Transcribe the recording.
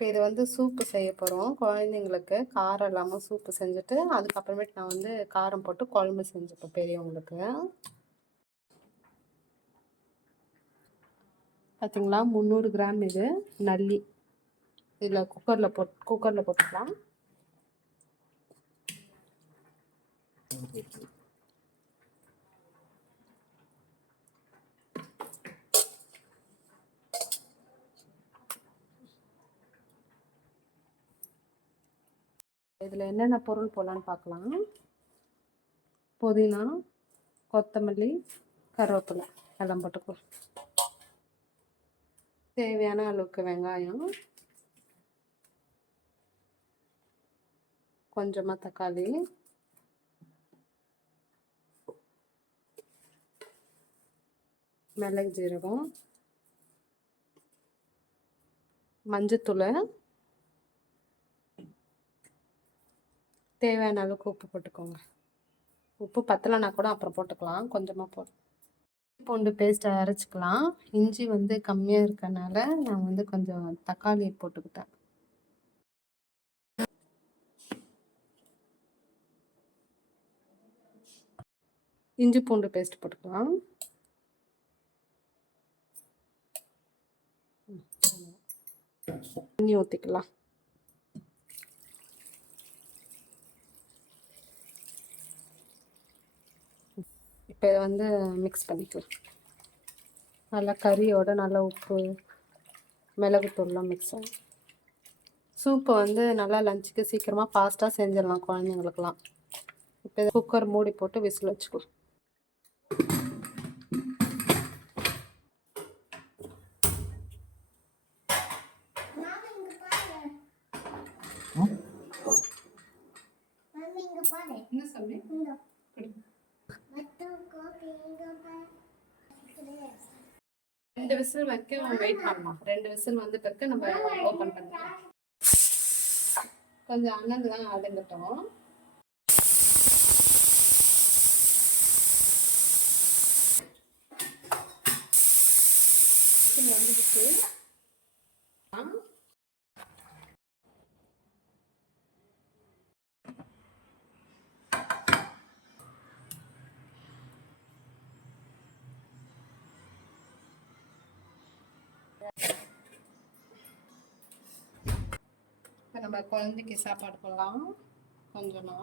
இப்போ இது வந்து சூப்பு செய்ய போகிறோம். குழந்தைங்களுக்கு காரம் இல்லாமல் சூப்பு செஞ்சுட்டு அதுக்கப்புறமேட்டு நான் வந்து காரம் போட்டு குழம்பு செஞ்சுப்பேன் பெரியவங்களுக்கு. பார்த்தீங்களா 300 கிராம் இது நல்லி. இதில் குக்கரில் போட்டுக்கலாம். இதில் என்னென்ன பொருள் போடலான்னு பார்க்கலாம். புதினா, கொத்தமல்லி, கருவேப்பிலை எல்லாம் போட்டுக்கலாம். தேவையான அளவுக்கு வெங்காயம், கொஞ்சமாக தக்காளி, மிளகு ஜீரகம், மஞ்சத்தூள், தேவையான அளவுக்கு உப்பு போட்டுக்கோங்க. உப்பு பத்தலைன்னா கூட அப்புறம் போட்டுக்கலாம், கொஞ்சமாக போட்டு. பூண்டு பேஸ்ட்டை அரைச்சிக்கலாம். இஞ்சி வந்து கம்மியாக இருக்கனால நான் வந்து கொஞ்சம் தக்காளி போட்டுக்கிட்டேன். இஞ்சி பூண்டு பேஸ்ட் போட்டுக்கலாம். தண்ணி ஊற்றிக்கலாம். இப்போ இதை வந்து மிக்ஸ் பண்ணிக்கலாம். நல்லா கறியோட நல்லா உப்பு மிளகுத்தூள்லாம் மிக்ஸ் ஆகும். சூப்பை வந்து நல்லா லஞ்சுக்கு சீக்கிரமாக ஃபாஸ்ட்டாக செஞ்சிடலாம் குழந்தைங்களுக்குலாம். இப்போ குக்கர் மூடி போட்டு விசில் வச்சுக்கலாம். என்ன சொல்லி 2 விசில் வைக்க வெயிட் பண்ணலாம். 2 விசில் வந்து பிறகு நம்ம ஓப்பன் பண்ணலாம். கொஞ்சம் அண்ணன்லாம் அதுங்கட்டும். வந்துடுச்சு. இப்போ நம்ம குழந்தைக்கு சாப்பாடு போடலாம். கொஞ்சமா